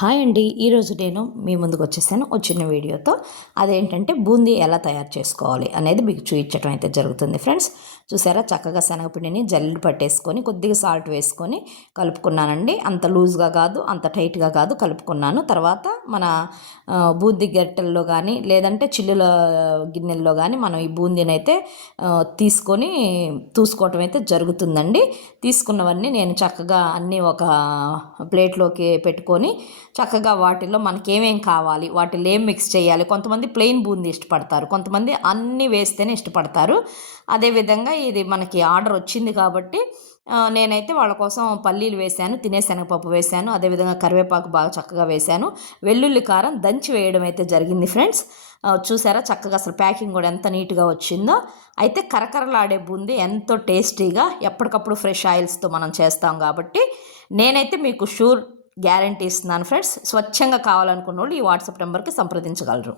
Hi అండి, ఈరోజు నేను మీ ముందుకు వచ్చేసాను చిన్న వీడియోతో. అదేంటంటే బూందీ ఎలా తయారు చేసుకోవాలి అనేది మీకు చూపించడం అయితే జరుగుతుంది ఫ్రెండ్స్. చూసారా, చక్కగా శనగపిండిని జల్లు పట్టేసుకొని కొద్దిగా సాల్ట్ వేసుకొని కలుపుకున్నానండి. అంత లూజ్గా కాదు, అంత టైట్గా కాదు, కలుపుకున్నాను. తర్వాత మన బూందీ గరిటెల్లో కానీ లేదంటే చిల్లుల గిన్నెల్లో కానీ మనం ఈ బూందీని అయితే తీసుకొని చూసుకోవటం అయితే జరుగుతుందండి. తీసుకున్నవన్నీ నేను చక్కగా అన్నీ ఒక ప్లేట్లోకి పెట్టుకొని చక్కగా వాటిలో మనకి ఏమేం కావాలి, వాటిలో ఏం మిక్స్ చేయాలి. కొంతమంది ప్లెయిన్ బూందీ ఇష్టపడతారు, కొంతమంది అన్నీ వేస్తేనే ఇష్టపడతారు. అదేవిధంగా ఇది మనకి ఆర్డర్ వచ్చింది కాబట్టి నేనైతే వాళ్ళ కోసం పల్లీలు వేశాను, తినే శనగపప్పు వేశాను, అదేవిధంగా కరివేపాకు బాగా చక్కగా వేశాను, వెల్లుల్లి కారం దంచి వేయడం అయితే జరిగింది ఫ్రెండ్స్. చూసారా చక్కగా అసలు ప్యాకింగ్ కూడా ఎంత నీట్గా వచ్చిందో. అయితే కరకరలాడే బూందీ ఎంతో టేస్టీగా ఎప్పటికప్పుడు ఫ్రెష్ ఆయిల్స్తో మనం చేస్తాం కాబట్టి నేనైతే మీకు గ్యారంటీ ఇస్తున్నాను ఫ్రెండ్స్. స్వచ్ఛంగా కావాలనుకున్న వాళ్ళు ఈ వాట్సాప్ నెంబర్కి సంప్రదించగలరు.